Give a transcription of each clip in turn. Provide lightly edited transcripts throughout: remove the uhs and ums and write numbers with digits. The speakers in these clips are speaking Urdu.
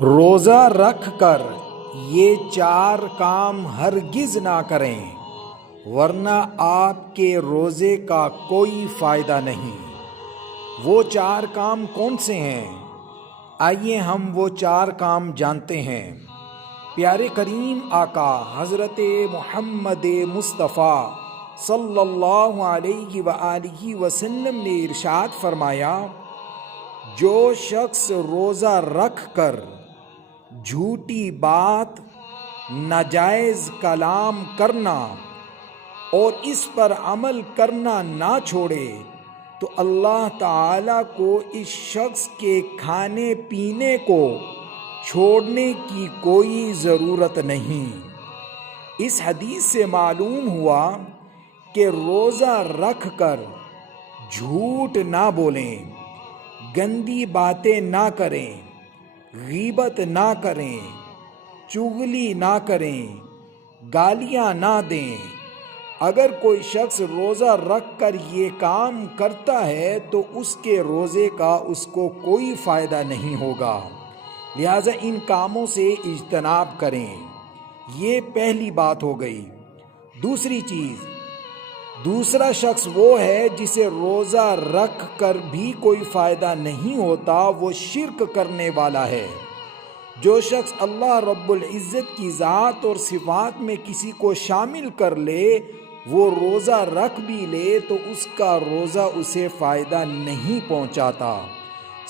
روزہ رکھ کر یہ چار کام ہرگز نہ کریں، ورنہ آپ کے روزے کا کوئی فائدہ نہیں۔ وہ چار کام کون سے ہیں؟ آئیے ہم وہ چار کام جانتے ہیں۔ پیارے کریم آقا حضرت محمد مصطفیٰ صلی اللہ علیہ وآلہ وسلم نے ارشاد فرمایا، جو شخص روزہ رکھ کر جھوٹی بات، ناجائز کلام کرنا اور اس پر عمل کرنا نہ چھوڑے تو اللہ تعالیٰ کو اس شخص کے کھانے پینے کو چھوڑنے کی کوئی ضرورت نہیں۔ اس حدیث سے معلوم ہوا کہ روزہ رکھ کر جھوٹ نہ بولیں، گندی باتیں نہ کریں، غیبت نہ کریں، چغلی نہ کریں، گالیاں نہ دیں۔ اگر کوئی شخص روزہ رکھ کر یہ کام کرتا ہے تو اس کے روزے کا اس کو کوئی فائدہ نہیں ہوگا، لہٰذا ان کاموں سے اجتناب کریں۔ یہ پہلی بات ہو گئی۔ دوسری چیز، دوسرا شخص وہ ہے جسے روزہ رکھ کر بھی کوئی فائدہ نہیں ہوتا، وہ شرک کرنے والا ہے۔ جو شخص اللہ رب العزت کی ذات اور صفات میں کسی کو شامل کر لے، وہ روزہ رکھ بھی لے تو اس کا روزہ اسے فائدہ نہیں پہنچاتا۔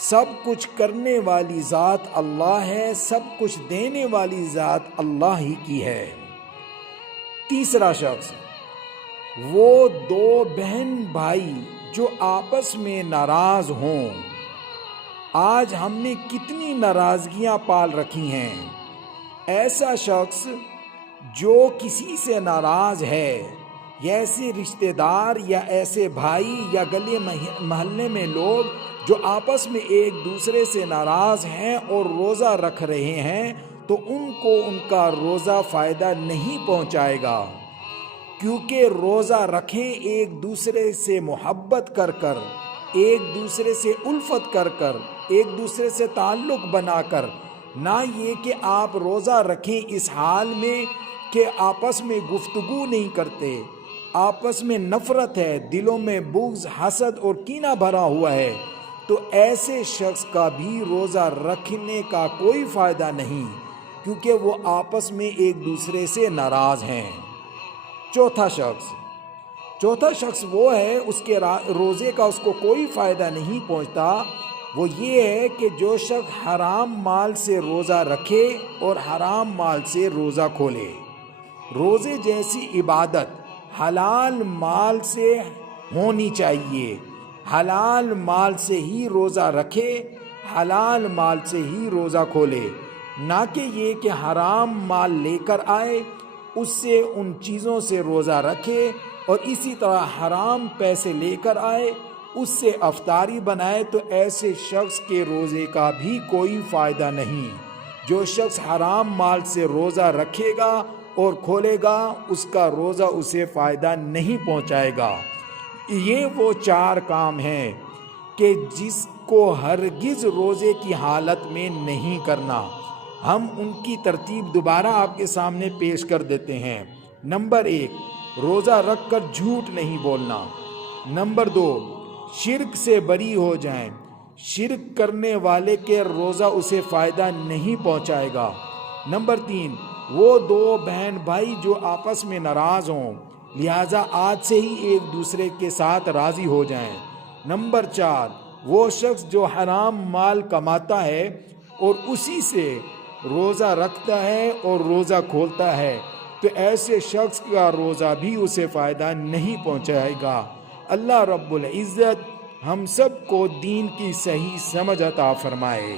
سب کچھ کرنے والی ذات اللہ ہے، سب کچھ دینے والی ذات اللہ ہی کی ہے۔ تیسرا شخص، وہ دو بہن بھائی جو آپس میں ناراض ہوں۔ آج ہم نے کتنی ناراضگیاں پال رکھی ہیں۔ ایسا شخص جو کسی سے ناراض ہے، یا ایسے رشتہ دار یا ایسے بھائی یا گلے محلے میں لوگ جو آپس میں ایک دوسرے سے ناراض ہیں اور روزہ رکھ رہے ہیں، تو ان کو ان کا روزہ فائدہ نہیں پہنچائے گا، کیونکہ روزہ رکھیں ایک دوسرے سے محبت کر کر، ایک دوسرے سے الفت کر کر، ایک دوسرے سے تعلق بنا کر، نہ یہ کہ آپ روزہ رکھیں اس حال میں کہ آپس میں گفتگو نہیں کرتے، آپس میں نفرت ہے، دلوں میں بغض، حسد اور کینہ بھرا ہوا ہے، تو ایسے شخص کا بھی روزہ رکھنے کا کوئی فائدہ نہیں، کیونکہ وہ آپس میں ایک دوسرے سے ناراض ہیں۔ چوتھا شخص وہ ہے اس کے روزے کا اس کو کوئی فائدہ نہیں پہنچتا، وہ یہ ہے کہ جو شخص حرام مال سے روزہ رکھے اور حرام مال سے روزہ کھولے۔ روزے جیسی عبادت حلال مال سے ہونی چاہیے، حلال مال سے ہی روزہ رکھے، حلال مال سے ہی روزہ کھولے، نہ کہ یہ کہ حرام مال لے کر آئے، اس سے ان چیزوں سے روزہ رکھے، اور اسی طرح حرام پیسے لے کر آئے، اس سے افطاری بنائے، تو ایسے شخص کے روزے کا بھی کوئی فائدہ نہیں۔ جو شخص حرام مال سے روزہ رکھے گا اور کھولے گا، اس کا روزہ اسے فائدہ نہیں پہنچائے گا۔ یہ وہ چار کام ہیں کہ جس کو ہرگز روزے کی حالت میں نہیں کرنا۔ ہم ان کی ترتیب دوبارہ آپ کے سامنے پیش کر دیتے ہیں۔ نمبر 1، روزہ رکھ کر جھوٹ نہیں بولنا۔ نمبر 2، شرک سے بری ہو جائیں، شرک کرنے والے کے روزہ اسے فائدہ نہیں پہنچائے گا۔ نمبر 3، وہ دو بہن بھائی جو آپس میں ناراض ہوں، لہٰذا آج سے ہی ایک دوسرے کے ساتھ راضی ہو جائیں۔ نمبر 4، وہ شخص جو حرام مال کماتا ہے اور اسی سے روزہ رکھتا ہے اور روزہ کھولتا ہے، تو ایسے شخص کا روزہ بھی اسے فائدہ نہیں پہنچائے گا۔ اللہ رب العزت ہم سب کو دین کی صحیح سمجھ عطا فرمائے۔